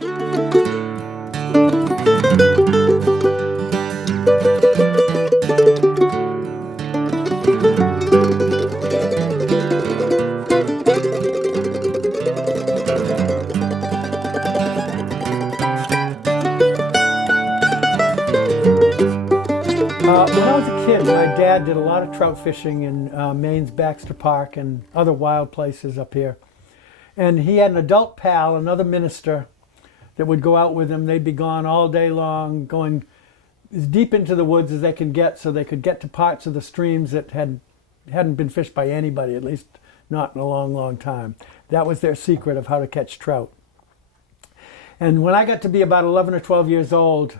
When I was a kid, my dad did a lot of trout fishing in Maine's Baxter Park and other wild places up here. And he had an adult pal, another minister, that would go out with him. They'd be gone all day long, going as deep into the woods as they could get so they could get to parts of the streams that hadn't been fished by anybody, at least not in a long, long time. That was their secret of how to catch trout. And when I got to be about 11 or 12 years old,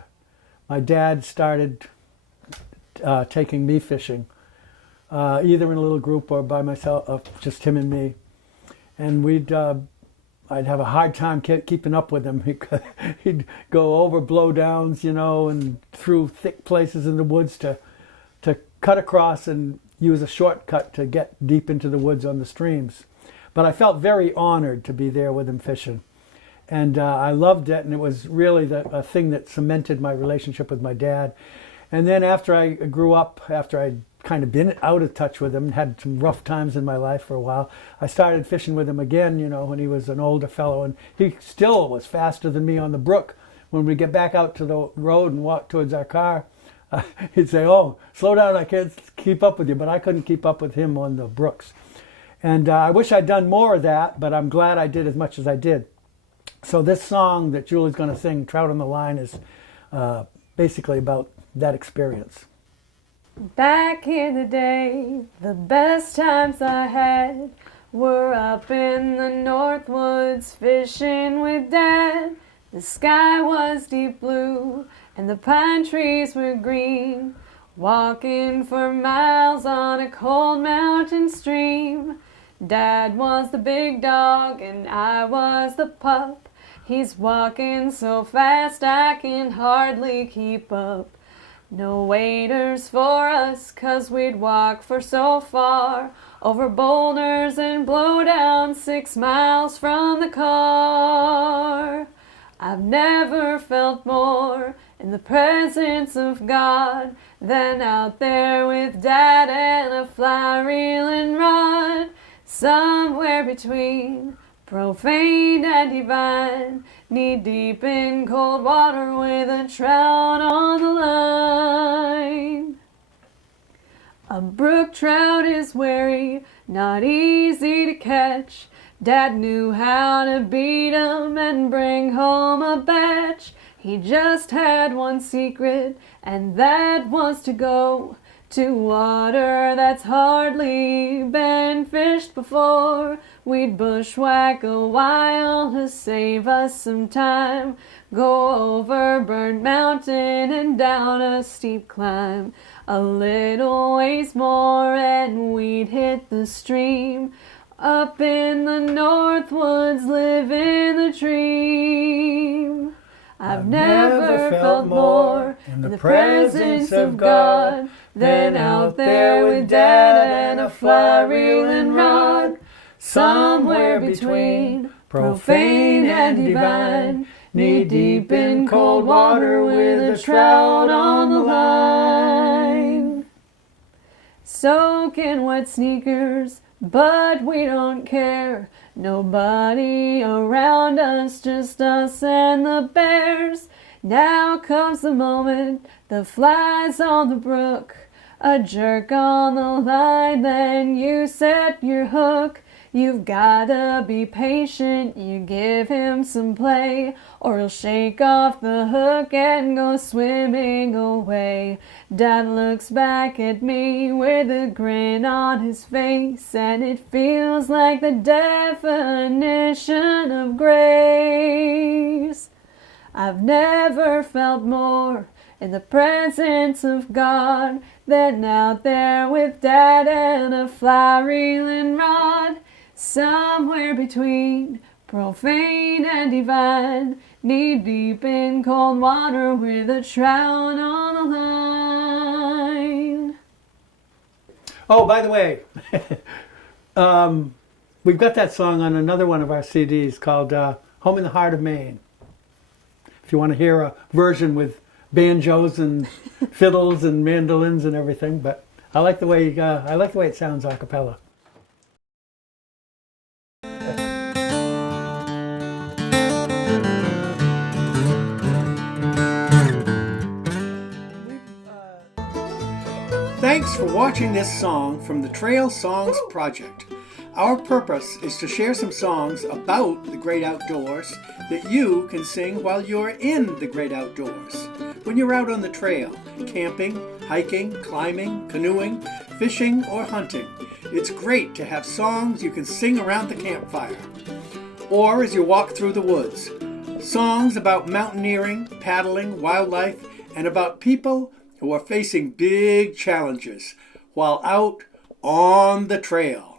my dad started taking me fishing, either in a little group or by myself, just him and me. And I'd have a hard time keeping up with him. He'd go over blowdowns, you know, and through thick places in the woods to cut across and use a shortcut to get deep into the woods on the streams. But I felt very honored to be there with him fishing. And I loved it, and it was really a thing that cemented my relationship with my dad. And then after I grew up, after I'd kind of been out of touch with him, had some rough times in my life for a while, I started fishing with him again, you know, when he was an older fellow. And he still was faster than me on the brook. When we get back out to the road and walk towards our car, he'd say, "Oh, slow down, I can't keep up with you." But I couldn't keep up with him on the brooks. And I wish I'd done more of that, but I'm glad I did as much as I did. So this song that Julie's going to sing, Trout on the Line, is basically about that experience. Back in the day, the best times I had were up in the North Woods fishing with Dad. The sky was deep blue and the pine trees were green, walking for miles on a cold mountain stream. Dad was the big dog and I was the pup. He's walking so fast I can hardly keep up. No waiters for us, 'cause we'd walk for so far, over boulders and blowdowns 6 miles from the car. I've never felt more in the presence of God than out there with Dad and a fly reeling rod. Somewhere between profane and divine, knee deep in cold water with a trout on the line. A brook trout is wary, not easy to catch. Dad knew how to beat 'em and bring home a batch. He just had one secret, and that was to go to water that's hardly been fished before. We'd bushwhack a while to save us some time, go over Burnt Mountain and down a steep climb. A little ways more and we'd hit the stream. Up in the North Woods, living the dream. I've never felt more in the presence of God than out there with Dad and a fly reeling rod. Somewhere between profane and divine, knee deep in cold water with a trout on the line. Soaking wet sneakers, but we don't care. Nobody around us, just us and the bears. Now comes the moment, the fly's on the brook. A jerk on the line, then you set your hook. You've gotta be patient, you give him some play, or he'll shake off the hook and go swimming away. Dad looks back at me with a grin on his face, and it feels like the definition of grace. I've never felt more in the presence of God than out there with Dad and a fly reeling rod. Somewhere between profane and divine, knee deep in cold water with a trout on the line. Oh, by the way, we've got that song on another one of our CDs called Home in the Heart of Maine. if you want to hear a version with banjos and fiddles and mandolins and everything. But I like the way it sounds a cappella. Thanks for watching this song from the Trail Songs Project. Our purpose is to share some songs about the great outdoors that you can sing while you're in the great outdoors. When you're out on the trail, camping, hiking, climbing, canoeing, fishing, or hunting, it's great to have songs you can sing around the campfire. Or as you walk through the woods, songs about mountaineering, paddling, wildlife, and about people who are facing big challenges while out on the trail.